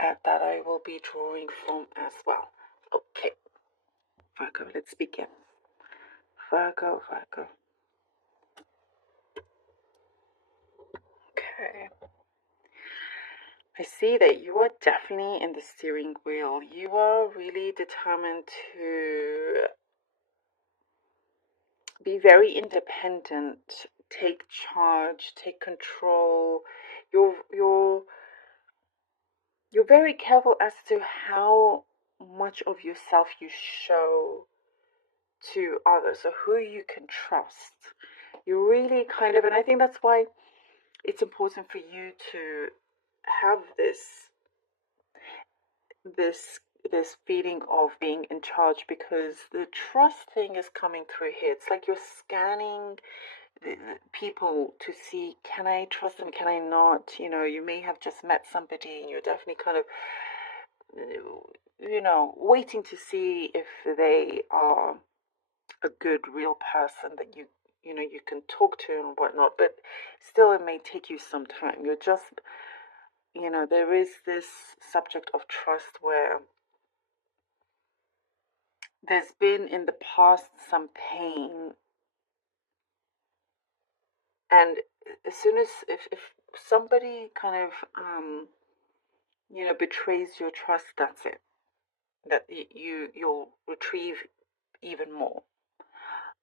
that I will be drawing from as well. Okay, Virgo, let's begin. Virgo. Okay. I see that you are definitely in the steering wheel. You are really determined to be very independent, take charge, take control. You're very careful as to how much of yourself you show to others, or who you can trust. You really kind of, and I think that's why it's important for you to have this this feeling of being in charge, because the trust thing is coming through here. It's like you're scanning the people to see, can I trust them, can I not? You may have just met somebody and you're definitely kind of waiting to see if they are a good real person that you can talk to and whatnot. But still, it may take you some time. You're just, there is this subject of trust where there's been in the past some pain, and as soon as if somebody kind of betrays your trust, that's it. That you'll retrieve even more,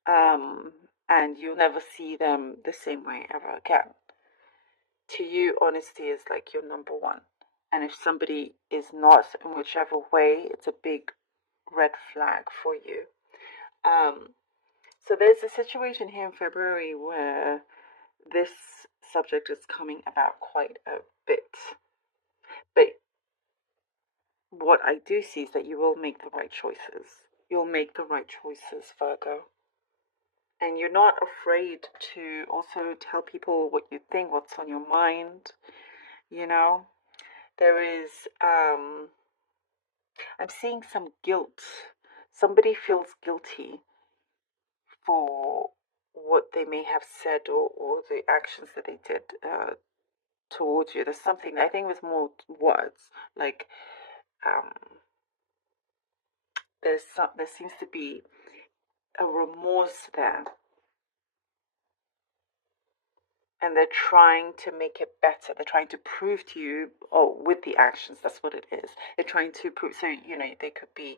and you'll never see them the same way ever again. To you, honesty is like your number one, and if somebody is not in whichever way, it's a big red flag for you. So there's a situation here in February where this subject is coming about quite a bit. But what I do see is that you will make the right choices. You'll make the right choices, Virgo. And you're not afraid to also tell people what you think, what's on your mind. There is, I'm seeing some guilt. Somebody feels guilty for what they may have said, or the actions that they did towards you. There's something, I think it was more words, like there seems to be a remorse there, and they're trying to make it better. They're trying to prove to you, with the actions, that's what it is. They're trying to prove, so they could be,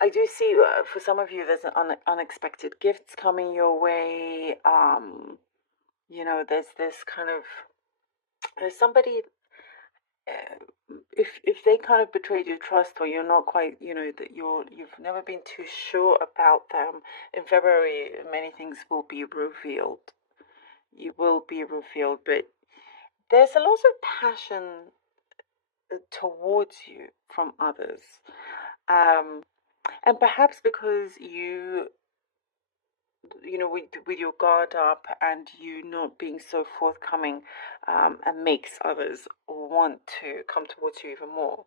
I do see, for some of you, there's unexpected gifts coming your way. There's this kind of, there's somebody, if they kind of betrayed your trust, or you're not quite, that you've never been too sure about them, in February many things will be revealed. You will be revealed, but there's a lot of passion towards you from others, and perhaps because with your guard up, and you not being so forthcoming, and makes others want to come towards you even more.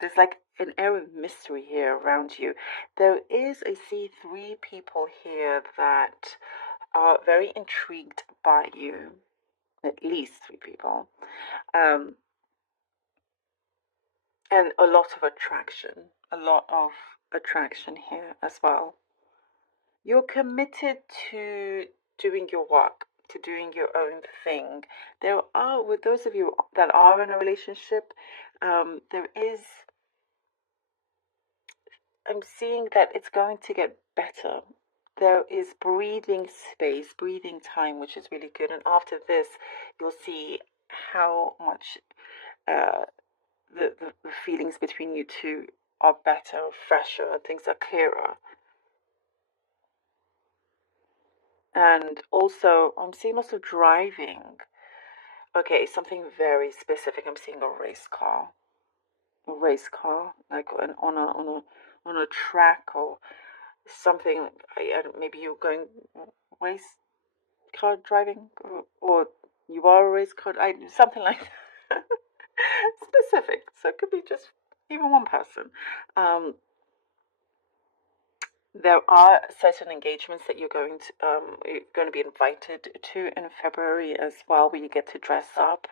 There's like an air of mystery here around you. There is, I see, 3 people here that are very intrigued by you. At least 3 people. And a lot of attraction. A lot of attraction here as well. You're committed to doing your work, to doing your own thing. There are, with those of you that are in a relationship, there is, I'm seeing that it's going to get better. There is breathing space, breathing time, which is really good. And after this, you'll see how much the feelings between you two are better, fresher, things are clearer. And also, I'm seeing also driving. Okay, something very specific. I'm seeing a race car. A race car, like on a track, or something. Maybe you're going race car driving, or you are a race car. Something like that. Specific. So it could be just even one person. there are certain engagements that you're going to be invited to in February as well, where you get to dress up,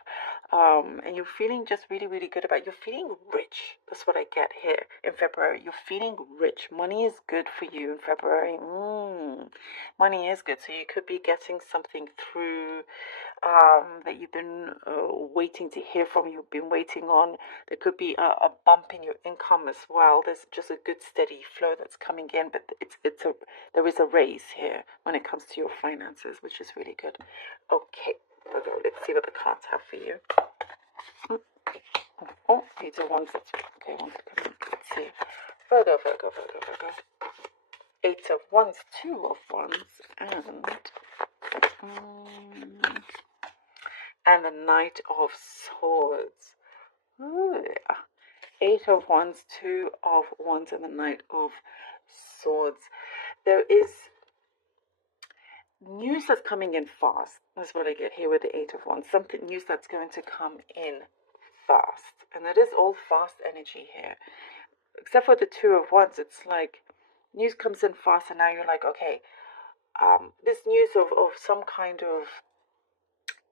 and you're feeling just really, really good about. You're feeling rich. That's what I get here in February. You're feeling rich. Money is good for you in February. Money is good, so you could be getting something through that you've been waiting to hear from, you've been waiting on. There could be a bump in your income as well. There's just a good steady flow that's coming in, but there is a raise here when it comes to your finances, which is really good. Okay, let's see what the cards have for you. Oh, Eight of Wands. Okay, one second. Let's see. Virgo. Eight of Wands, Two of Wands, and the Knight of Swords. Ooh, yeah. Eight of Wands, Two of Wands, and the Knight of Swords. There is news that's coming in fast. That's what I get here with the Eight of Wands. Something news that's going to come in fast. And it is all fast energy here. Except for the Two of Wands, it's like news comes in fast, and now you're like, okay, this news of some kind of,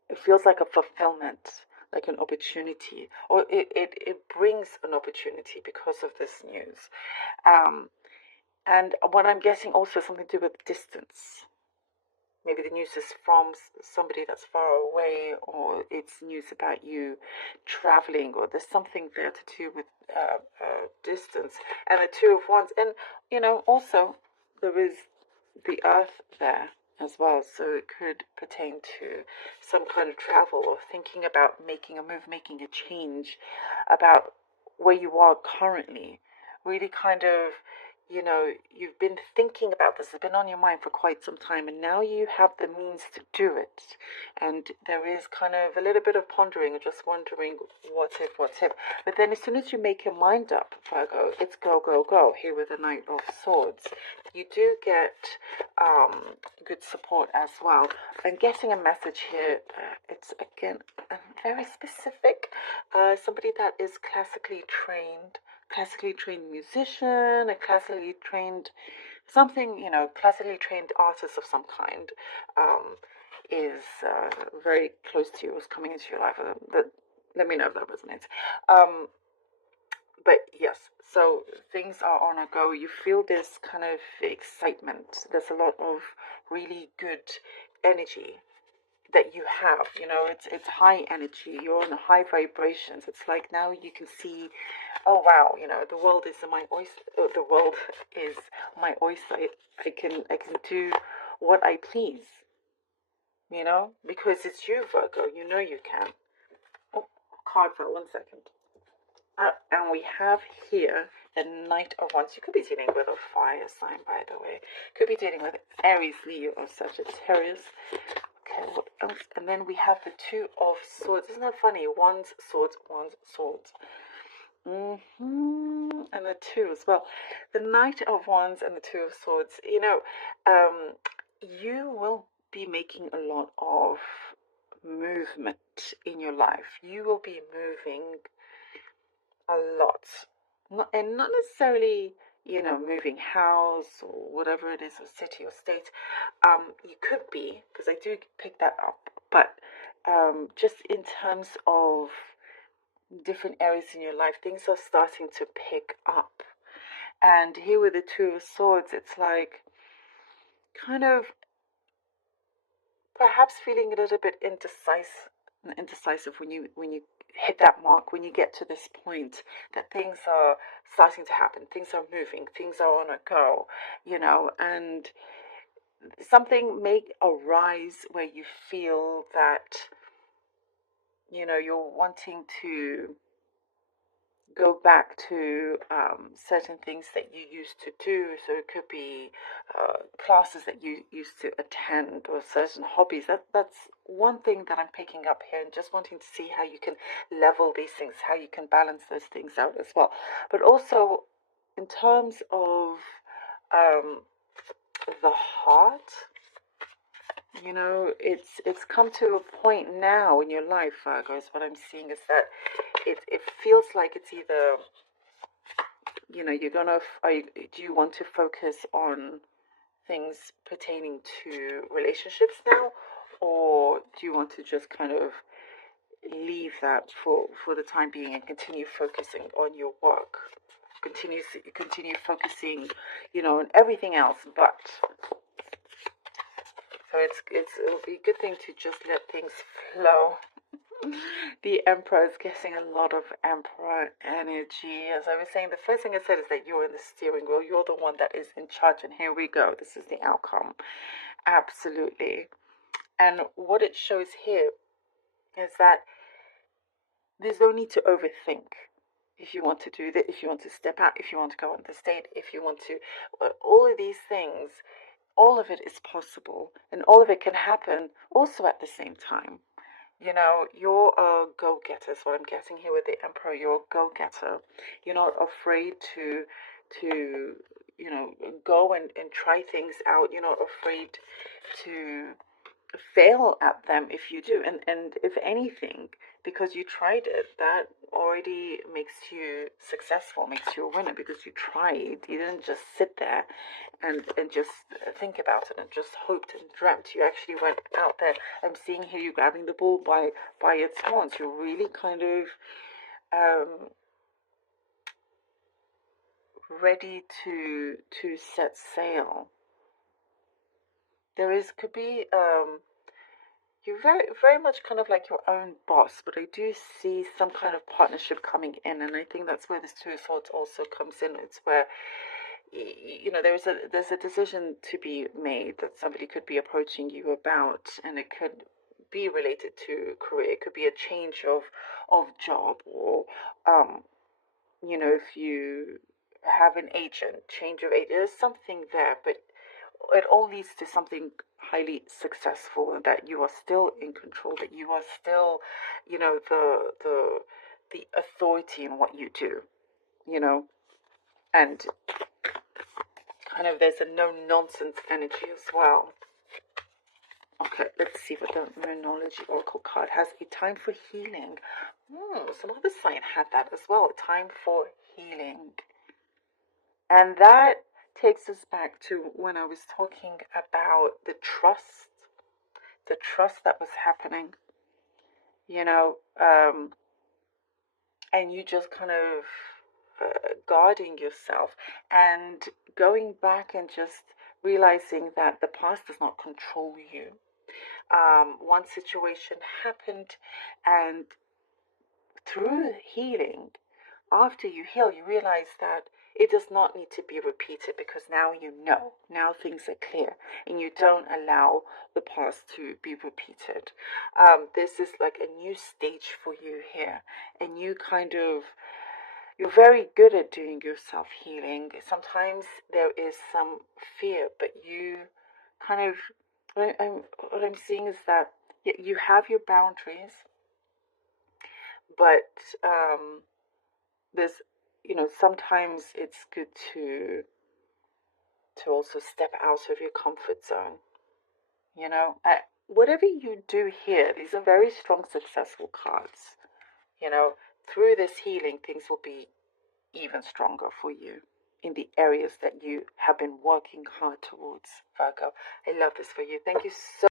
it feels like a fulfillment, like an opportunity, or it brings an opportunity because of this news. And what I'm guessing also something to do with distance. Maybe the news is from somebody that's far away, or it's news about you traveling, or there's something there to do with distance. And the Two of Wands, and also there is the Earth there as well, so it could pertain to some kind of travel, or thinking about making a move, making a change about where you are currently. Really kind of, you've been thinking about this, it's been on your mind for quite some time, and now you have the means to do it. And there is kind of a little bit of pondering, just wondering, what if. But then as soon as you make your mind up, Virgo, it's go, go, go. Here with the Knight of Swords, you do get good support as well. I'm getting a message here. It's, again, very specific. Somebody that is classically trained musician, a classically trained classically trained artist of some kind, is very close to you, is coming into your life. Let me know if that resonates. But yes, so things are on a go. You feel this kind of excitement. There's a lot of really good energy that you have. It's high energy. You're on high vibrations. It's like now you can see, oh wow, the world is my oyster. The world is my oyster. I can do what I please. Because it's you, Virgo. You can. Oh, card fell. 1 second. And we have here the Knight of Wands. You could be dealing with a fire sign, by the way. Could be dealing with Aries, Leo, or Sagittarius. Okay, what else? And then we have the Two of Swords. Isn't that funny? Wands, swords, wands, swords. And the Two as well. The Knight of Wands and the Two of Swords. You will be making a lot of movement in your life. You will be moving a lot. And not necessarily, moving house or whatever it is, or city or state. You could be, because I do pick that up, but just in terms of different areas in your life, things are starting to pick up. And here with the Two of Swords, it's like kind of perhaps feeling a little bit indecisive when you hit that mark, when you get to this point that things are starting to happen, things are moving, things are on a go, and something may arise where you feel that you're wanting to go back to certain things that you used to do. So it could be classes that you used to attend, or certain hobbies. That's one thing that I'm picking up here, and just wanting to see how you can level these things, how you can balance those things out as well. But also in terms of the heart, it's come to a point now in your life, Virgo, is what I'm seeing, is that it feels like it's either you know, do you want to focus on things pertaining to relationships now, or do you want to just kind of leave that for the time being and continue focusing on your work, continue focusing, you know, on everything else? But so it'll be a good thing to just let things flow. The Emperor is getting a lot of Emperor energy. As I was saying, the first thing I said is that you're in the steering wheel. You're the one that is in charge. And here we go. This is the outcome. Absolutely. And what it shows here is that there's no need to overthink. If you want to do that, if you want to step out, if you want to go on the stage, if you want to, all of these things, all of it is possible. And all of it can happen also at the same time. You know, you're a go-getter. Is what I'm getting here with the Emperor. You're a go-getter. You're not afraid to you know, go and try things out. You're not afraid to fail at them if you do. And if anything, because you tried it, that already makes you successful, makes you a winner, because you tried. You didn't just sit there and just think about it and just hoped and dreamt. You actually went out there. I'm seeing here you grabbing the bull by its horns. You're really kind of ready to set sail. Could be you're very much kind of like your own boss, but I do see some kind of partnership coming in, and I think that's where this Two of Swords also comes in. It's where, you know, there's a decision to be made that somebody could be approaching you about, and it could be related to career. It could be a change of job, or you know, if you have an agent, change of agent. There's something there, but it all leads to something highly successful, and that you are still in control, that you are still, you know, the authority in what you do, you know, and kind of there's a no nonsense energy as well. Okay, let's see what the Moonology Oracle card has. A time for healing. Some other sign had that as well. A time for healing. And that takes us back to when I was talking about the trust that was happening, you know, and you just kind of guarding yourself and going back and just realizing that the past does not control you. One situation happened, and through healing, after you heal, you realize that it does not need to be repeated, because now you know. Now things are clear, and you don't allow the past to be repeated. This is like a new stage for you here, and you're very good at doing your self-healing. Sometimes there is some fear, but you kind of, what I'm seeing is that you have your boundaries, but there's, you know, sometimes it's good to also step out of your comfort zone. You know, whatever you do here, these are very strong, successful cards. You know, through this healing, things will be even stronger for you in the areas that you have been working hard towards, Virgo. I love this for you. Thank you so